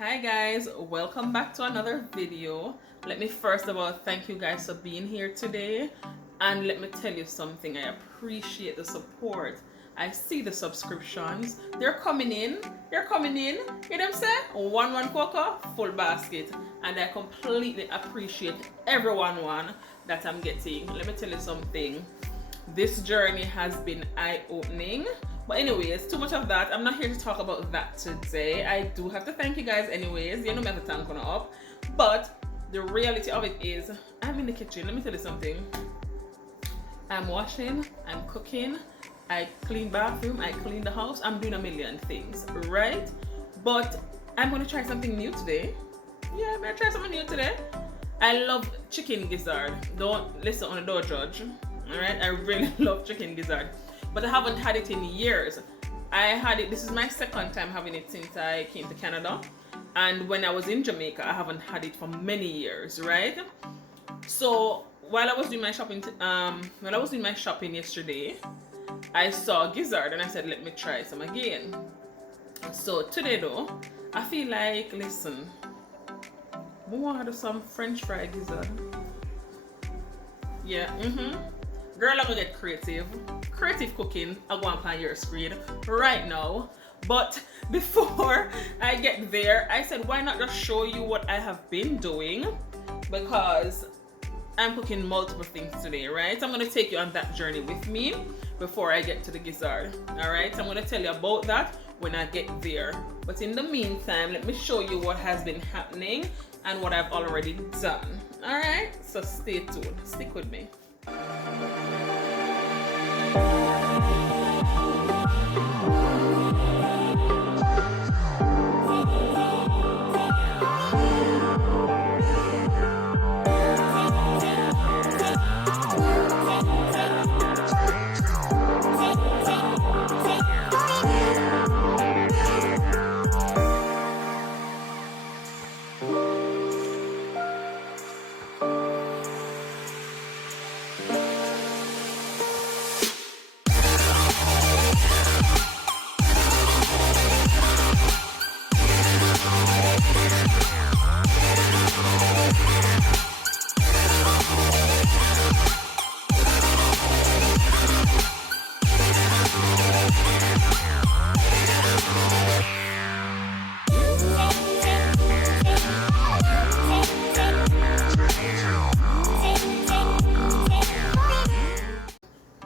Hi guys, welcome back to another video. Let me first of all thank you guys for being here today, and let me tell you something. I appreciate the support. I see the subscriptions. They're coming in. You know what I'm saying? One cocoa, full basket. And I completely appreciate every one that I'm getting. Let me tell you something. This journey has been eye-opening. But anyways, too much of that. I'm not here to talk about that today. I do have to thank you guys anyways. You know me have a tank on up. But the reality of it is, I'm in the kitchen. Let me tell you something. I'm washing, I'm cooking, I clean bathroom, I clean the house. I'm doing a million things, right? But I'm gonna try something new today. Yeah, I'm gonna try something new today. I love chicken gizzard. Don't listen on the door judge. Alright, I really love chicken gizzard. But I haven't had it in years. I had it, this is my second time having it since I came to Canada. And when I was in Jamaica, I haven't had it for many years, right? So while I was doing my shopping, yesterday, I saw gizzard and I said, let me try some again. So today though, I feel like, listen, we want to do some French fry gizzard. Yeah, Girl, I'm gonna get creative. Creative cooking, I go on your screen right now. But before I get there, I said, why not just show you what I have been doing? Because I'm cooking multiple things today, right? I'm gonna take you on that journey with me before I get to the gizzard. Alright, I'm gonna tell you about that when I get there. But in the meantime, let me show you what has been happening and what I've already done. Alright, so stay tuned, stick with me.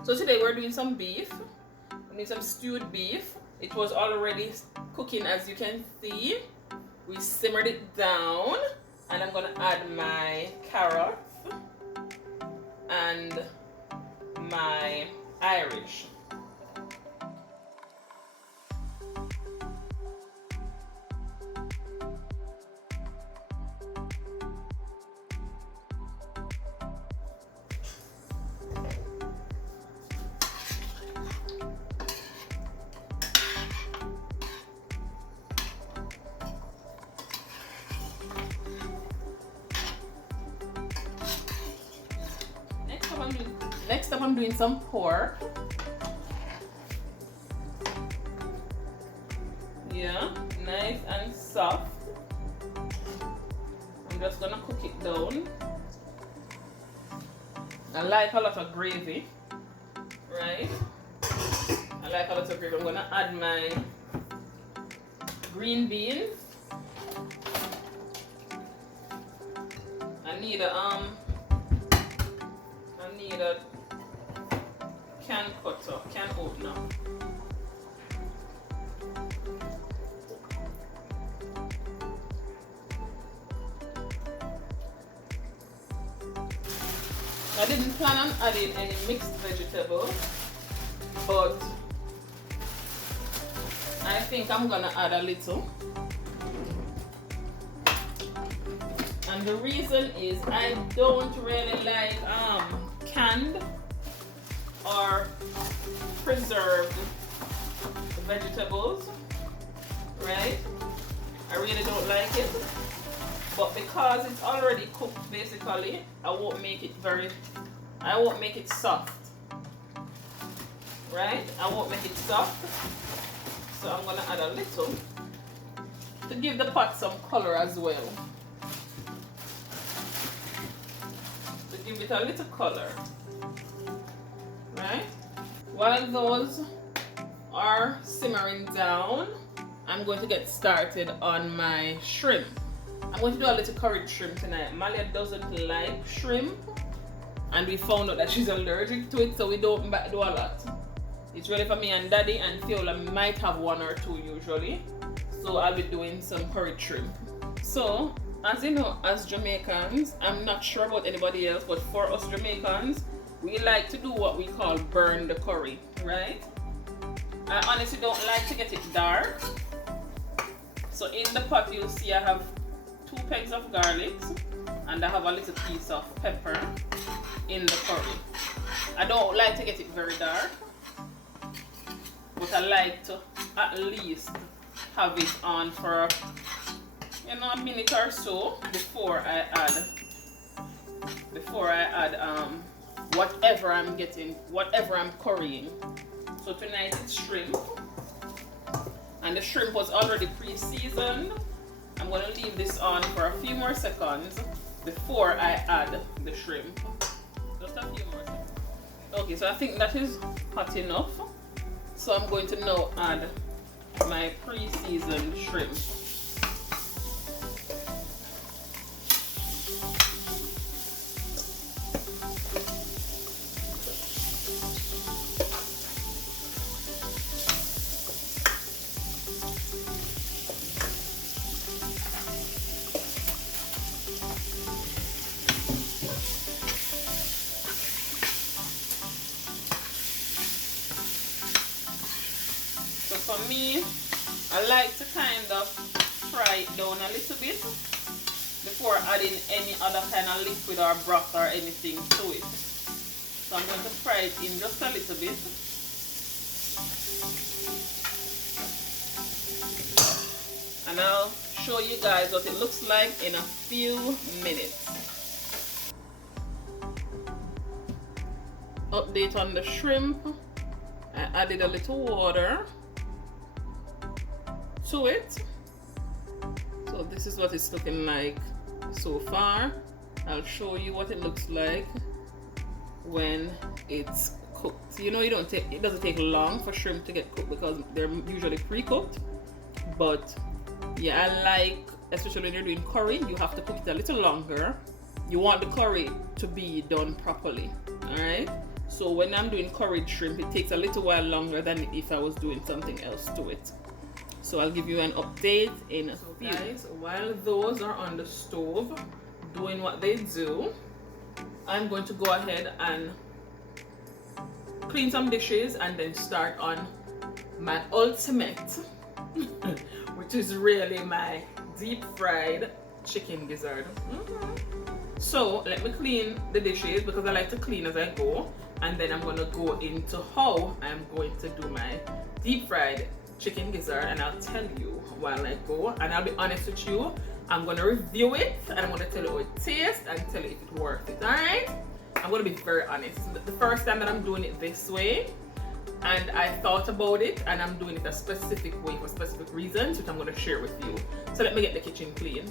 So today we're doing some beef. We need some stewed beef. It was already cooking, as you can see. We simmered it down, and I'm gonna add my carrots and my Irish. Next up, I'm doing some pork. Yeah, nice and soft. I'm just gonna cook it down. I like a lot of gravy, right? I like a lot of gravy. I'm gonna add my green beans. I need a can opener. I didn't plan on adding any mixed vegetables, but I think I'm gonna add a little. And the reason is I don't really like canned or preserved vegetables, right? I really don't like it, but because it's already cooked, basically, I won't make it soft, right? I won't make it soft, so I'm gonna add a little to give the pot some color as well. To give it a little color. Right? While those are simmering down, I'm going to get started on my shrimp. I'm going to do a little curried shrimp tonight. Malia doesn't like shrimp, and we found out that she's allergic to it, so we don't do a lot. It's really for me and Daddy, and Fiola might have one or two usually. So I'll be doing some curried shrimp. So, as you know, as Jamaicans, I'm not sure about anybody else, but for us Jamaicans, we like to do what we call burn the curry, right? I honestly don't like to get it dark. So in the pot you'll see I have 2 pegs of garlic and I have a little piece of pepper in the curry. I don't like to get it very dark, but I like to at least have it on for a minute or so before I add whatever I'm currying. So tonight it's shrimp, and the shrimp was already pre-seasoned. I'm going to leave this on for a few more seconds before I add the shrimp. Just a few more seconds. Okay, so I think that is hot enough. So I'm going to now add my pre-seasoned shrimp. For me, I like to kind of fry it down a little bit before adding any other kind of liquid or broth or anything to it. So I'm going to fry it in just a little bit. And I'll show you guys what it looks like in a few minutes. Update on the shrimp. I added a little water to it. So this is what it's looking like so far. I'll show you what it looks like when it's cooked. You know, it doesn't take long for shrimp to get cooked because they're usually pre-cooked. But yeah, I like, especially when you're doing curry, you have to cook it a little longer. You want the curry to be done properly. Alright? So when I'm doing curried shrimp, it takes a little while longer than if I was doing something else to it. So I'll give you an update in a few. Guys, while those are on the stove doing what they do, I'm going to go ahead and clean some dishes and then start on my ultimate, which is really my deep fried chicken gizzard. So let me clean the dishes because I like to clean as I go, and then I'm going to go into how I'm going to do my deep fried chicken gizzard, and I'll tell you while I go, and I'll be honest with you, I'm going to review it and I'm going to tell you how it tastes and tell you if it's worth it. Alright? I'm going to be very honest. The first time that I'm doing it this way, and I thought about it, and I'm doing it a specific way for specific reasons, which I'm going to share with you. So let me get the kitchen clean.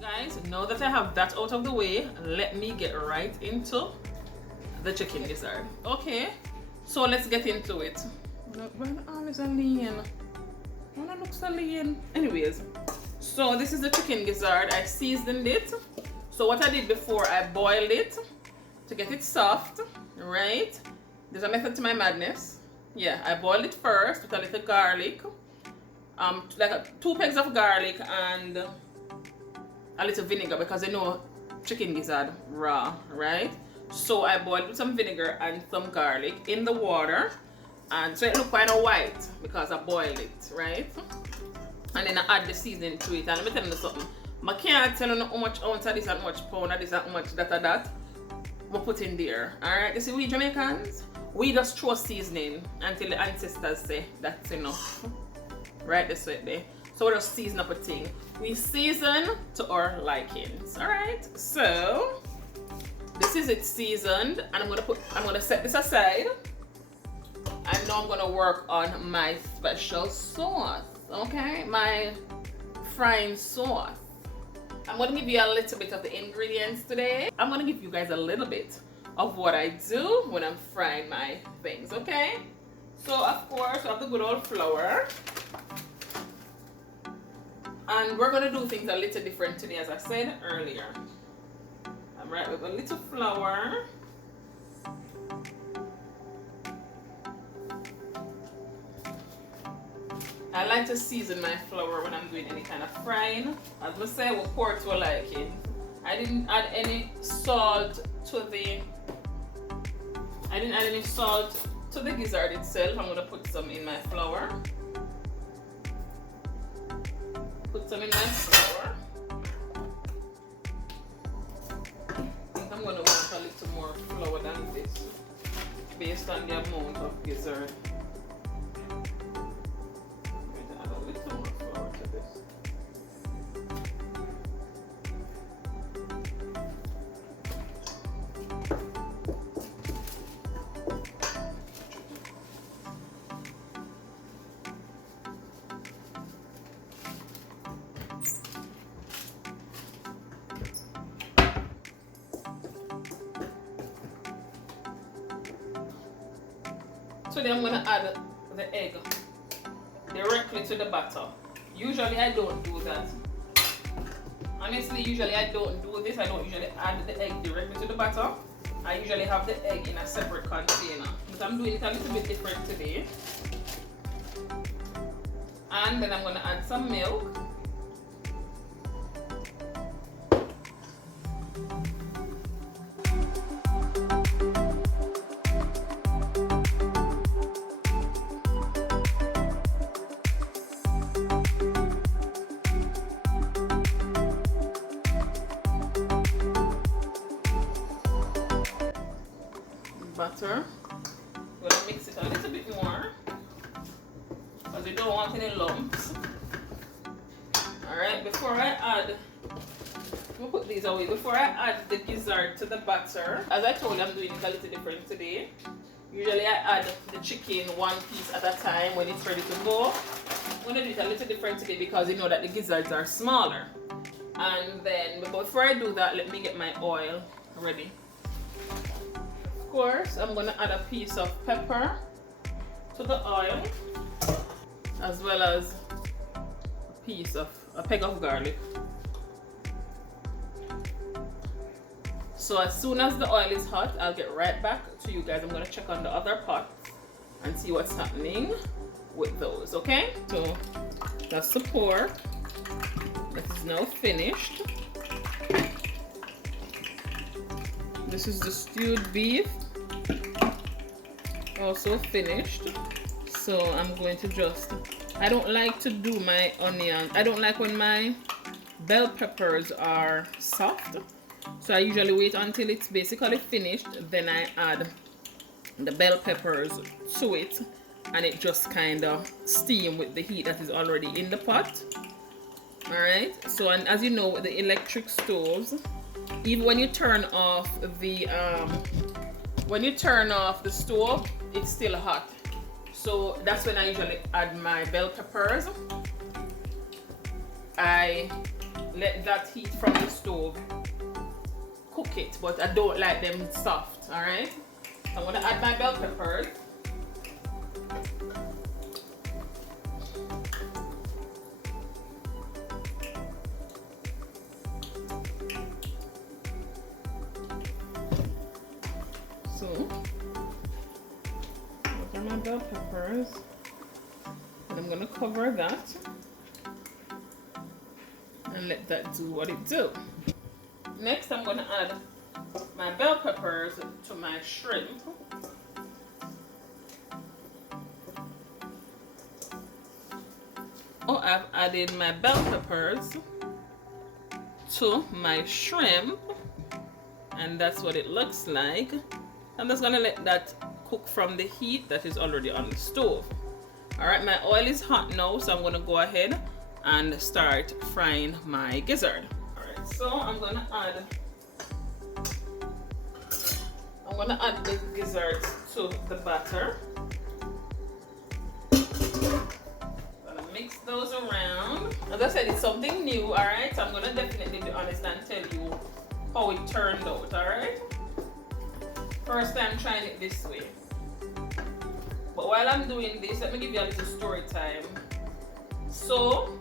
Guys, now that I have that out of the way, let me get right into the chicken gizzard. Okay, so let's get into it. Why the arm is a lean? Why that looks so lean? Anyways, so this is the chicken gizzard. I seasoned it So what I did before, I boiled it to get it soft, right? There's a method to my madness. Yeah, I boiled it first with a little garlic, like 2 pegs of garlic and a little vinegar, because you know chicken gizzard raw, right? So I boiled with some vinegar and some garlic in the water, and so it looked kind of white because I boiled it, right? And then I add the seasoning to it. And let me tell you something, I can't tell you how much ounce of this and how much pound of this and how much that and that we put in there. Alright, you see, we Jamaicans, we just throw seasoning until the ancestors say that's enough. Right, this way there. So we just season up a thing. We season to our likings. Alright, so this is it seasoned, and I'm gonna set this aside. And now I'm gonna work on my special sauce. Okay, my frying sauce. I'm gonna give you a little bit of the ingredients today. I'm gonna give you guys a little bit of what I do when I'm frying my things, okay? So of course I have the good old flour. And we're gonna do things a little different today, as I said earlier. I'm right with a little flour. I like to season my flour when I'm doing any kind of frying. As I say, we'll pour to a liking. I didn't add any salt to the gizzard itself. I'm gonna put some in my flour. Put some in my flour. I think I'm gonna want a little more flour than this, based on the amount of gizzard. So then I'm going to add the egg directly to the batter. Usually I don't do that. Honestly, usually I don't do this. I don't usually add the egg directly to the batter. I usually have the egg in a separate container. But I'm doing it a little bit different today. And then I'm going to add some milk. Butter. We're going to mix it a little bit more because we don't want any lumps. Alright, before I add, we'll put these away. Before I add the gizzard to the batter, as I told you, I'm doing it a little different today. Usually I add the chicken one piece at a time when it's ready to go. I'm going to do it a little different today because you know that the gizzards are smaller. And then, before I do that, let me get my oil ready. Of course, I'm going to add a piece of pepper to the oil, as well as a peg of garlic. So as soon as the oil is hot, I'll get right back to you guys. I'm going to check on the other pot and see what's happening with those, okay? So that's the pork. That is now finished. This is the stewed beef, also finished. So I'm going to just, I don't like to do my onion. I don't like when my bell peppers are soft. So I usually wait until it's basically finished. Then I add the bell peppers to it. And it just kind of steam with the heat that is already in the pot. Alright. So, and as you know, with the electric stoves, even when you turn off the stove, it's still hot. So that's when I usually add my bell peppers. I let that heat from the stove cook it, but I don't like them soft. All right, I'm gonna add my bell peppers. bell peppers, and I'm gonna cover that and let that do what it do. Next, I'm gonna add my bell peppers to my shrimp. Oh, I've added my bell peppers to my shrimp, and that's what it looks like. I'm just gonna let that cook from the heat that is already on the stove. All right, my oil is hot now, so I'm gonna go ahead and start frying my gizzard. All right, so I'm gonna add the gizzards to the batter. Gonna mix those around. As I said, it's something new, all right? So I'm gonna definitely be honest and tell you how it turned out, all right? First time trying it this way. But while I'm doing this, let me give you a little story time. So,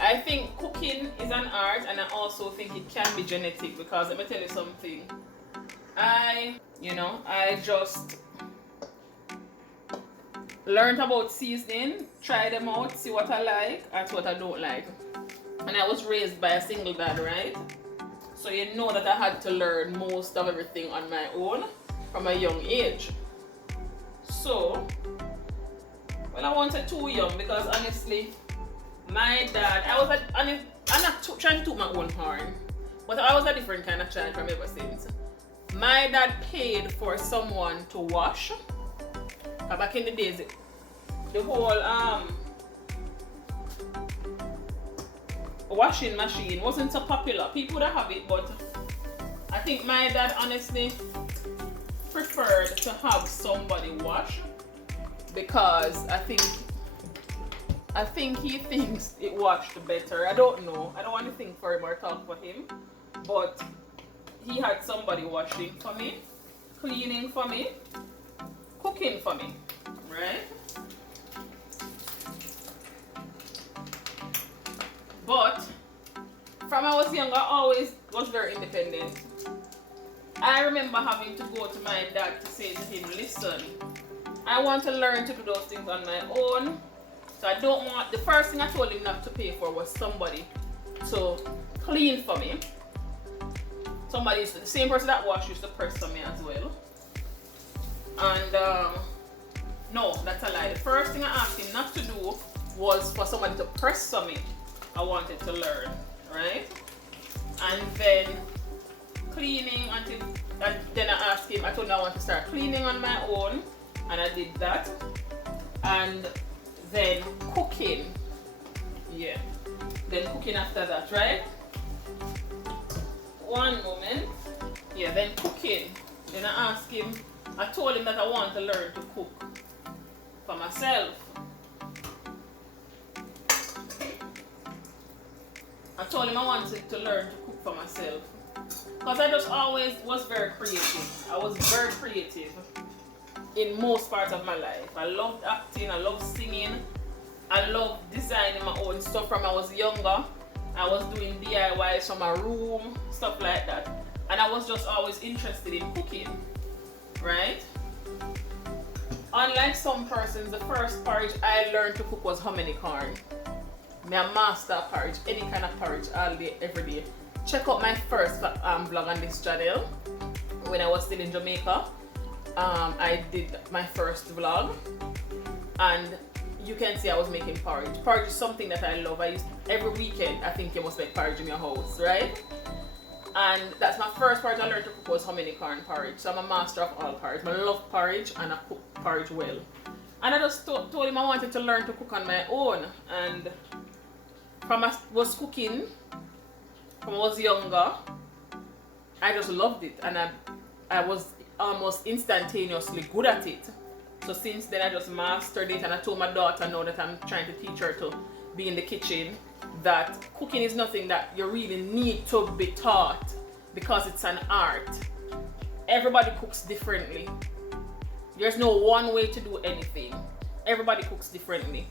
I think cooking is an art, and I also think it can be genetic, because let me tell you something. I just learned about seasoning, try them out, see what I like and what I don't like. And I was raised by a single dad, right? So you know that I had to learn most of everything on my own from a young age. So, well, I wasn't too young, because honestly, my dad, I'm not trying to toot my own horn, but I was a different kind of child from ever since. My dad paid for someone to wash. Back in the days, the whole washing machine wasn't so popular. People would have it, but I think my dad honestly preferred to have somebody wash, because I think he thinks it washed better. I don't know. I don't want to think for him or talk for him, but he had somebody washing for me, cleaning for me, cooking for me, right? But from I was younger, I always was very independent. I remember having to go to my dad to say to him, listen, I want to learn to do those things on my own. So I don't want, the first thing I told him not to pay for was somebody to clean for me. The same person that washed used to press for me as well. And no, that's a lie. The first thing I asked him not to do was for somebody to press for me. I wanted to learn, right? And then cleaning and then I asked him, I told him I want to start cleaning on my own, and I did that. And then cooking. Yeah. Then cooking after that, right? One moment. Yeah, then cooking. Then I asked him, I told him that I want to learn to cook for myself. I told him I wanted to learn to cook for myself. Because I just always was very creative. I was very creative in most parts of my life. I loved acting, I loved singing, I loved designing my own stuff from I was younger. I was doing DIYs from my room, stuff like that. And I was just always interested in cooking, right? Unlike some persons, the first porridge I learned to cook was hominy corn. Me a master of porridge, any kind of porridge, all day, every day. Check out my first vlog on this channel. When I was still in Jamaica, I did my first vlog, and you can see I was making porridge. Porridge is something that I love. Every weekend, I think you must make porridge in your house, right? And that's my first porridge I learned to cook was hominy corn porridge. So I'm a master of all porridge. I love porridge and I cook porridge well. And I just told him I wanted to learn to cook on my own. And from I was cooking, from I was younger, I just loved it. And I was almost instantaneously good at it. So since then I just mastered it, and I told my daughter now that I'm trying to teach her to be in the kitchen that cooking is nothing that you really need to be taught, because it's an art. Everybody cooks differently. There's no one way to do anything. Everybody cooks differently.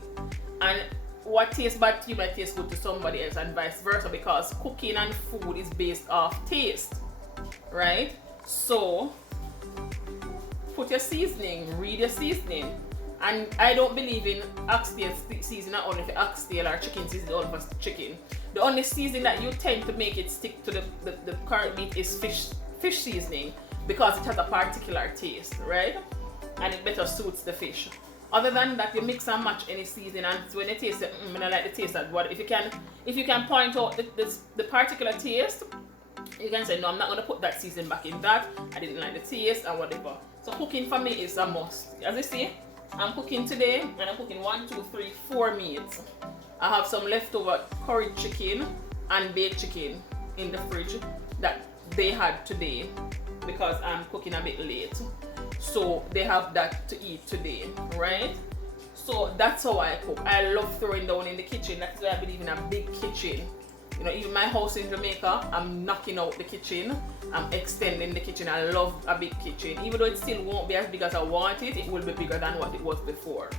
And what tastes bad to you might taste good to somebody else, and vice versa, because cooking and food is based off taste, right? So put your seasoning, read your seasoning. And I don't believe in oxtail seasoning only for oxtail or chicken seasoning only for chicken. The only seasoning that you tend to make it stick to the current meat is fish seasoning, because it has a particular taste, right? And it better suits the fish. Other than that, you mix and match any seasoning, and when you taste it, I like the taste of what. If you can point out the particular taste, you can say, no, I'm not gonna put that seasoning back in that. I didn't like the taste and whatever. So cooking for me is a must. As you see, I'm cooking today, and I'm cooking 1, 2, 3, 4 meats. I have some leftover curried chicken and baked chicken in the fridge that they had today because I'm cooking a bit late. So they have that to eat today, right? So that's how I cook. I love throwing down in the kitchen. That's why I believe in a big kitchen. You know, even my house in Jamaica, I'm knocking out the kitchen. I'm extending the kitchen. I love a big kitchen. Even though it still won't be as big as I want it, it will be bigger than what it was before,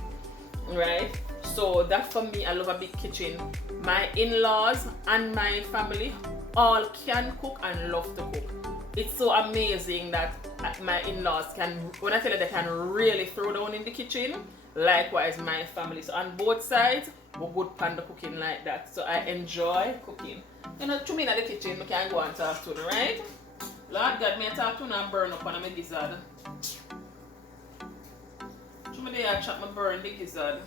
right? So that for me, I love a big kitchen. My in-laws and my family all can cook and love to cook. It's so amazing that my in-laws can, when I tell you they can really throw down in the kitchen, likewise my family. So on both sides, we're good pan the cooking like that. So I enjoy cooking. You know, to me in the kitchen, I can go and talk to them, right? Lord God, me talk to them and burn up on my gizzard. To me there, I chop my burn the gizzard.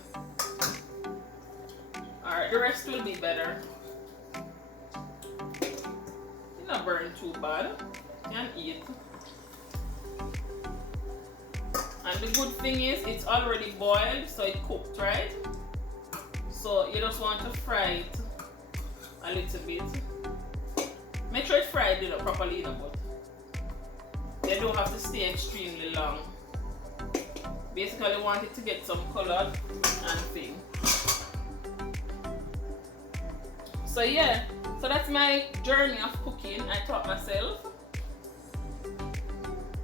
Alright, the rest will be better. It's not burn too bad. You can eat. And the good thing is, it's already boiled, so it cooked, right? So you just want to fry it a little bit. Make sure it's fried properly, but they don't have to stay extremely long. Basically, you want it to get some color and thing. So yeah, so that's my journey of cooking. I taught myself.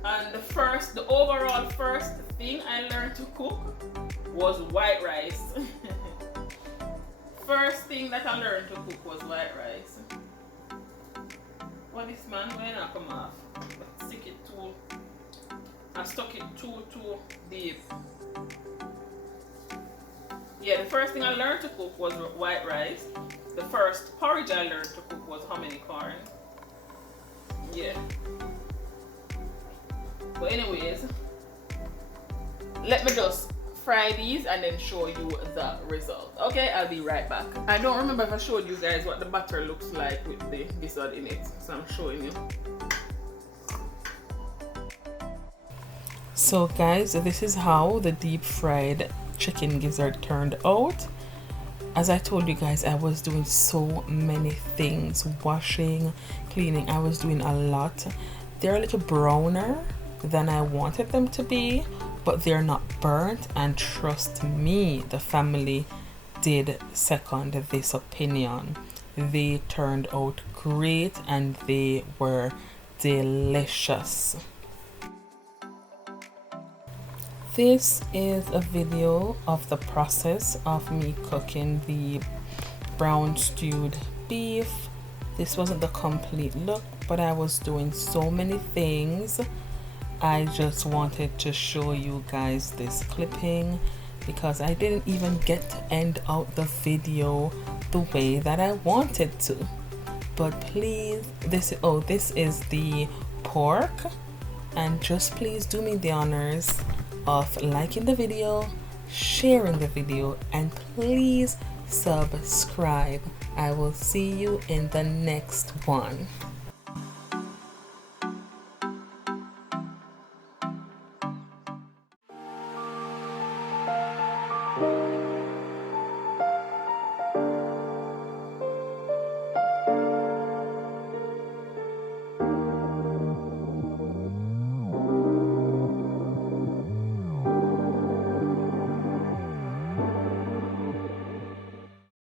And the overall first thing I learned to cook was white rice. First thing that I learned to cook was white rice. What is man, when I come off? Stick it too. I stuck it too deep. Yeah, the first thing I learned to cook was white rice. The first porridge I learned to cook was hominy corn. Yeah. But anyways, let me just fry these and then show you the result. Okay, I'll be right back. I don't remember if I showed you guys what the batter looks like with the gizzard in it, so I'm showing you. So guys, this is how the deep fried chicken gizzard turned out. As I told you guys, I was doing so many things, washing, cleaning. I was doing a lot. They're a little browner than I wanted them to be, but they're not burnt, and trust me, the family did second this opinion. They turned out great and they were delicious. This is a video of the process of me cooking the brown stewed beef. This wasn't the complete look, but I was doing so many things. I just wanted to show you guys this clipping because I didn't even get to end out the video the way that I wanted to. But please, this is the pork, and just please do me the honors of liking the video, sharing the video, and please subscribe. I will see you in the next one.